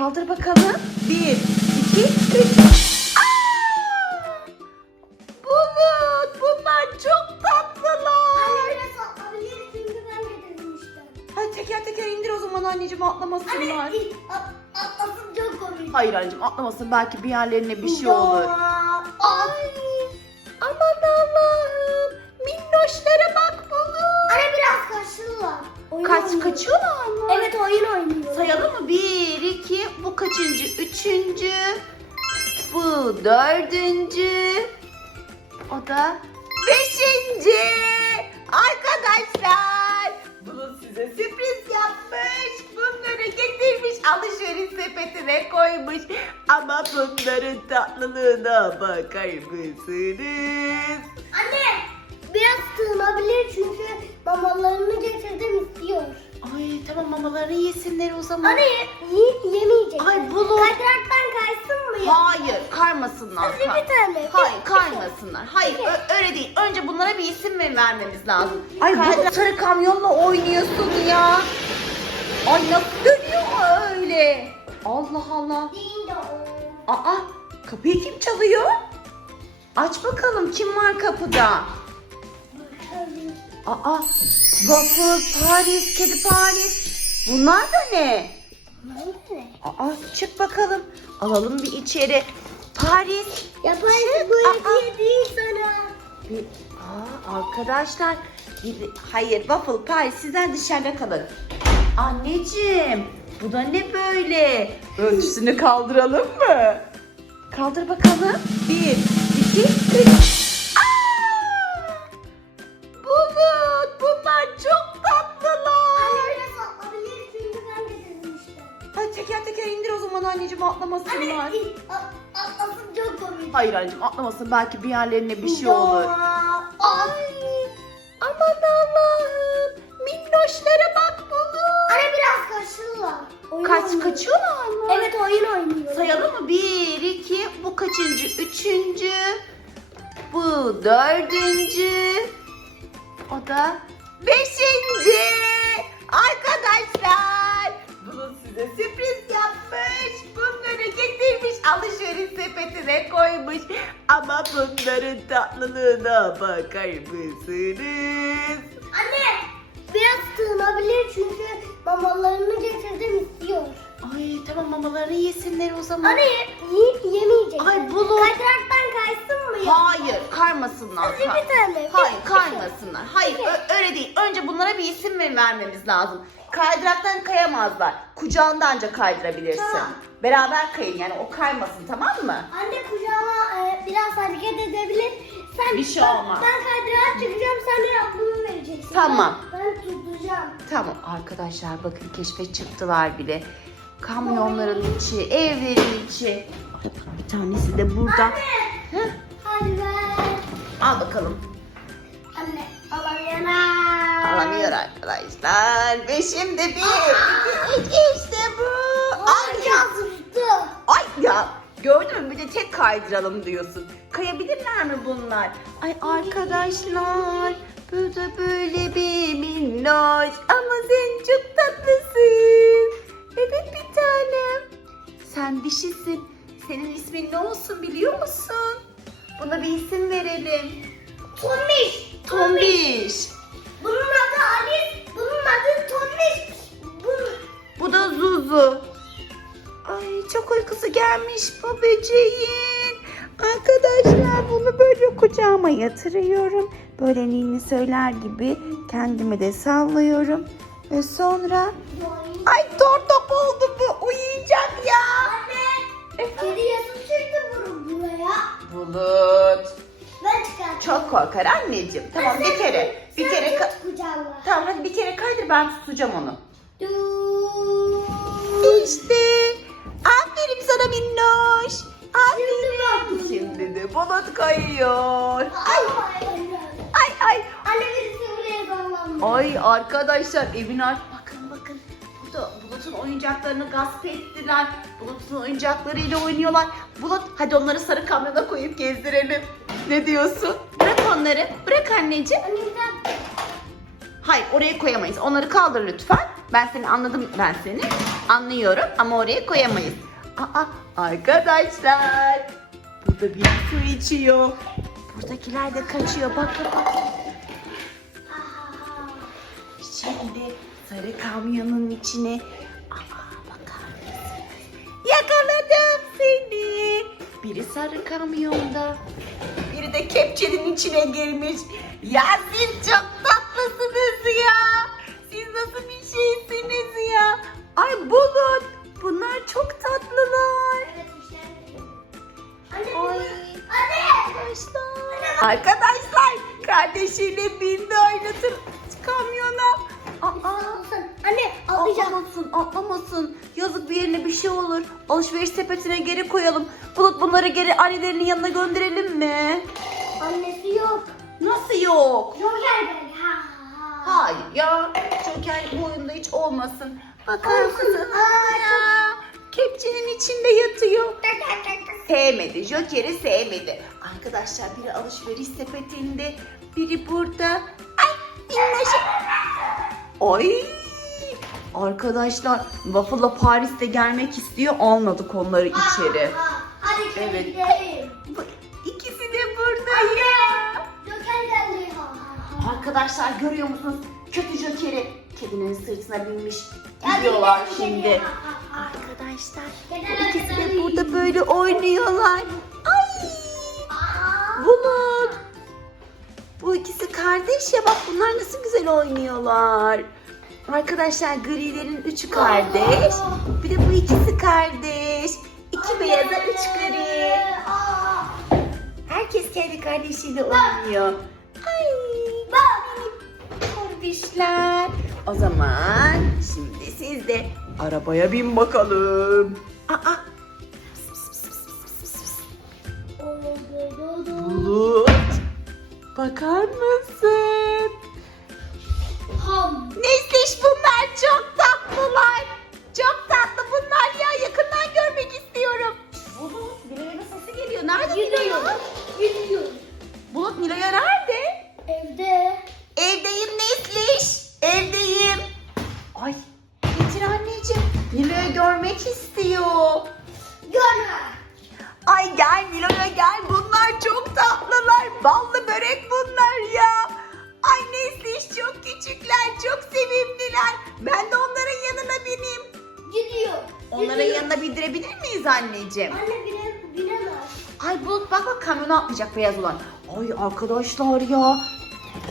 Kaldır bakalım. Bir, iki, üç. Aa! Bulut, bunlar çok tatlılar. Anne biraz atlayabilir çünkü ben de denemiştim. Hadi teker teker indir o zaman anneciğim atlamasınlar. Anne atlasın çok komik. Hayır anneciğim atlamasın belki bir yerlerine bir şey olur. Ay Oyun Kaç oynuyor. kaçıyorlar mı? Evet oyun oynuyor. Sayalım mı? Bir, iki, bu kaçıncı? Üçüncü. Bu dördüncü. O da beşinci. Arkadaşlar. Bunu size sürpriz yapmış. Bunları getirmiş alışveriş sepetine koymuş. Ama bunların tatlılığına bakar mısınız? Anne biraz sığınabilir çünkü mamalarını getirdim mamalarını yesinler o zaman. Yiyip yemeyecek. Ay, Bulut. Kaydıraktan kaysın mı? Hayır karmasınlar. Hadi bir tane. Hayır kaymasınlar. Hayır ö- öyle değil. Önce bunlara bir isim mi vermemiz lazım? Ay bu sarı kamyonla oynuyorsun ya. Ay nasıl dönüyor öyle? Allah Allah. Ding dong. Aa kapıyı kim çalıyor? Aç bakalım kim var kapıda? Aa Waffle Paris, kedi Paris. Bunlar da ne? Aa çık bakalım. Alalım bir içeri. Paris. Çık. bu Aa. hediye değil sana. Bir, aa, arkadaşlar bir- hayır waffle pie sizden dışarıda kalın. Anneciğim bu da ne böyle? Ölçüsünü kaldıralım mı? Kaldır bakalım. Bir, iki, üç. Atlamasınlar. Anne atlasın çok komik. Hayır anneciğim atlamasın belki bir yerlerine bir şey olur. Ay. Aman Allah'ım. Minnoşlara bak Bulut. Anne biraz kaçtılar. Oyun Kaç oynuyor. kaçıyorlar mı? Evet oyun oynuyor. Sayalım mı? Bir, iki, bu kaçıncı? Üçüncü. Bu dördüncü. O da beşinci. Arkadaşlar. Bunu size sürpriz koymuş. Ama bunların tatlılığına bakar mısınız? Anne biraz sığınabilir çünkü mamalarını getirdim istiyor. Ay tamam mamalarını yesinler o zaman. Anne yiyip yemeyecek. Ay, Bulut. Kaydıraktan kaysın mı? ya? Kar- bir tane. Hayır Bir- kaymasınlar. Hayır ö- öyle değil. Önce bunlara bir isim mi vermemiz lazım? Kaydıraktan kayamazlar. Kucağında ancak kaydırabilirsin. Tamam. Beraber kayın yani o kaymasın tamam mı? Anne kucağıma e, biraz hareket edebilir. Sen, Bir şey ben, olmaz. Ben kaydırağa çıkacağım sen de yardımımı vereceksin. Tamam. Ben, ben tutacağım. Tamam arkadaşlar bakın keşfe çıktılar bile. Kamyonların içi, evlerin içi. Bir tanesi de burada. Heh, Hadi ver. Al bakalım. Anne alamıyorum. Alamıyor arkadaşlar. Ve şimdi bir, iki, üç, işte bu. Ay Ay yazmıştı. Ay ya gördün mü bir de tek kaydıralım diyorsun. Kayabilirler mi bunlar? Ay arkadaşlar bu da böyle bir minnoş ama sen çok tatlısın. Evet bir tanem. Sen dişisin. Senin ismin ne olsun biliyor musun? Buna bir isim verelim. Tombiş. Tombiş. Bunun adı Alice. Bunun adı Tombiş. Bunun... Bu da Zuzu. Ay çok uykusu gelmiş bu böceğin. Arkadaşlar bunu böyle kucağıma yatırıyorum. Böyle ninni söyler gibi kendime de sallıyorum. Ve sonra ay tortop oldu bu uyuyacak ya. Anne. Kedi yası çıktı buraya. Bulut. Ben çıkartacağım. Çok korkar anneciğim. Tamam bir kere. Bir Sen kere ka- kucağıma. Tamam hadi bir kere kaydır ben tutacağım onu. Dur. İşte. Aferin sana minnoş. Aferin. Şimdi de bulut kayıyor. Ay. Ay ay. Anne birisi buraya sallandı. Ay arkadaşlar evin art bakın bakın. Burada Bulut'un oyuncaklarını gasp ettiler. Bulut'un oyuncaklarıyla oynuyorlar. Bulut hadi onları sarı kamyona koyup gezdirelim. Ne diyorsun? Bırak onları. Bırak anneciğim. Anne. Hayır oraya koyamayız. Onları kaldır lütfen. Ben seni anladım ben seni. Anlıyorum ama oraya koyamayız. Aa arkadaşlar. Burada bir su içiyor. Buradakiler de kaçıyor. Bak bak bak. Şimdi sarı kamyonun içine? Yakaladım seni. Biri sarı kamyonda. Biri de kepçenin içine girmiş. Ya siz çok tatlısınız ya. Siz nasıl bir şeysiniz ya? Ay Bulut. Bunlar çok tatlılar. Anne. Ay. Arkadaşlar. Arkadaşlar kardeşiyle bindi oynatır kamyona. Aa. Anne alacağım. Atlamasın, atlamasın. Yazık bir yerine bir şey olur. Alışveriş sepetine geri koyalım. Bulut bunları geri annelerinin yanına gönderelim mi? Annesi yok. Nasıl yok? Joker belki. Ha ha ha. Hayır ya. Joker bu oyunda hiç olmasın. Bakar mısın? Ya. Kepçenin içinde yatıyor. Sevmedi. Joker'i sevmedi. Arkadaşlar biri alışveriş sepetinde. Biri burada. Ay minnoşum. Ay. Arkadaşlar Waffle'la Paris'te gelmek istiyor. Almadık onları içeri. Ha, ha. Hadi Evet. gidelim. İkisi de burada ya. Joker ha. Arkadaşlar görüyor musunuz? Kötü Joker'i kedinin sırtına binmiş. Gidiyorlar şimdi. Arkadaşlar ikisi de burada böyle oynuyorlar. Ya bak bunlar nasıl güzel oynuyorlar. Arkadaşlar grilerin üçü kardeş. Bir de bu ikisi kardeş. İki beyaza üç gri. Herkes kendi kardeşiyle oynuyor. Ay Bak. kardeşler. O zaman şimdi siz de arabaya bin bakalım. Aa. Bulut. Bakar mısın? Ham. Nesliş bunlar çok tatlılar. Çok tatlı bunlar ya. Yakından görmek istiyorum. Bulut, Nilo'ya sesi geliyor. Nerede Gidiyor. Nilo'ya? Gidiyor. Bulut, Nilo'ya nerede? Evde. Evdeyim Nesliş. Evdeyim. Ay, getir anneciğim. Nilo'yu görmek istiyor. Görme. Ay gel Nilo'ya gel. Bunlar çok tatlılar. Ballı börek bunlar ya. Ay Nesliş çok küçükler, çok sevimliler. Ben de onların yanına bineyim. Gidiyor. Onların Gidiyor. yanına bindirebilir miyiz anneciğim? Anne bine, binemez. Ay Bulut bak bak kamyona atlayacak beyaz olan. Ay arkadaşlar ya.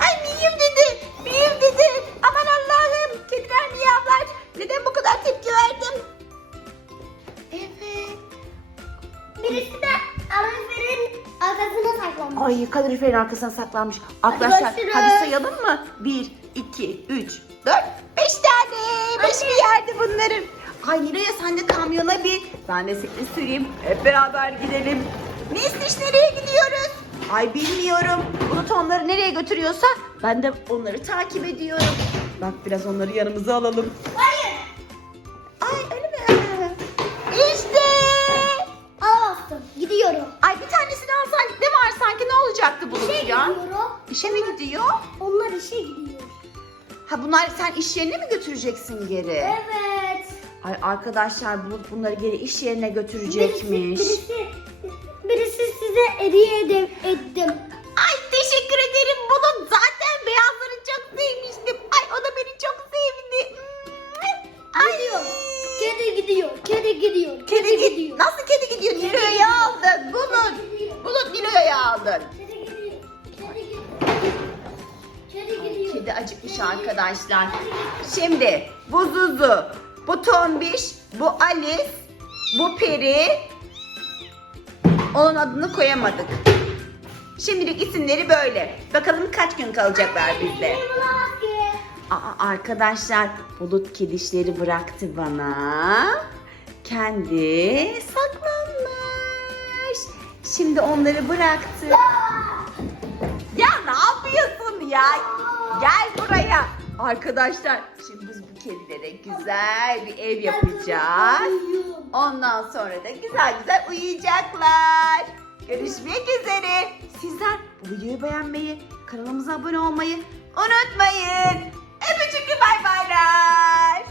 Ay miyim dedi. Miyim dedi. Arkasına saklanmış. Ay kaloriferin arkasına saklanmış. Arkadaşlar hadi, görüşürüz. sayalım mı? 1, 2, 3, 4, 5 tane. 5 bir yerde bunların. Ay Nilo'ya sen de kamyona bin. Ben de seni süreyim. Hep beraber gidelim. Nesliş nereye gidiyoruz? Ay bilmiyorum. Bulut onları nereye götürüyorsa ben de onları takip ediyorum. Bak biraz onları yanımıza alalım. Ay olacaktı Bulut İşe ya? gidiyorum. İşe mi gidiyor? Onlar işe gidiyor. Ha bunlar sen iş yerine mi götüreceksin geri? Evet. Ay arkadaşlar Bulut bunları geri iş yerine götürecekmiş. Birisi, birisi, birisi size hediye edem, ettim. Ay teşekkür ederim Bulut. Zaten beyazları çok sevmiştim. Ay o da beni çok sevdi. Ay. Gidiyor. Kedi gidiyor. Kedi gidiyor. Kedi git. Nasıl kedi gidiyor? Nilo'ya aldın. Bulut. gidiyor. Bulut Nilo'ya aldın. Kedi acıkmış arkadaşlar. Şimdi bu Zuzu, bu Tombiş, bu Alice, bu Peri. Onun adını koyamadık. Şimdilik isimleri böyle. Bakalım kaç gün kalacaklar bizde. Aa, arkadaşlar Bulut kedişleri bıraktı bana. Kendi saklanmış. Şimdi onları bıraktı. Ya ne yapıyorsun ya? Gel buraya. Arkadaşlar şimdi biz bu kedilere güzel bir ev yapacağız. Ondan sonra da güzel güzel uyuyacaklar. Görüşmek üzere. Sizler bu videoyu beğenmeyi, kanalımıza abone olmayı unutmayın. Öpücüklü bay baylar.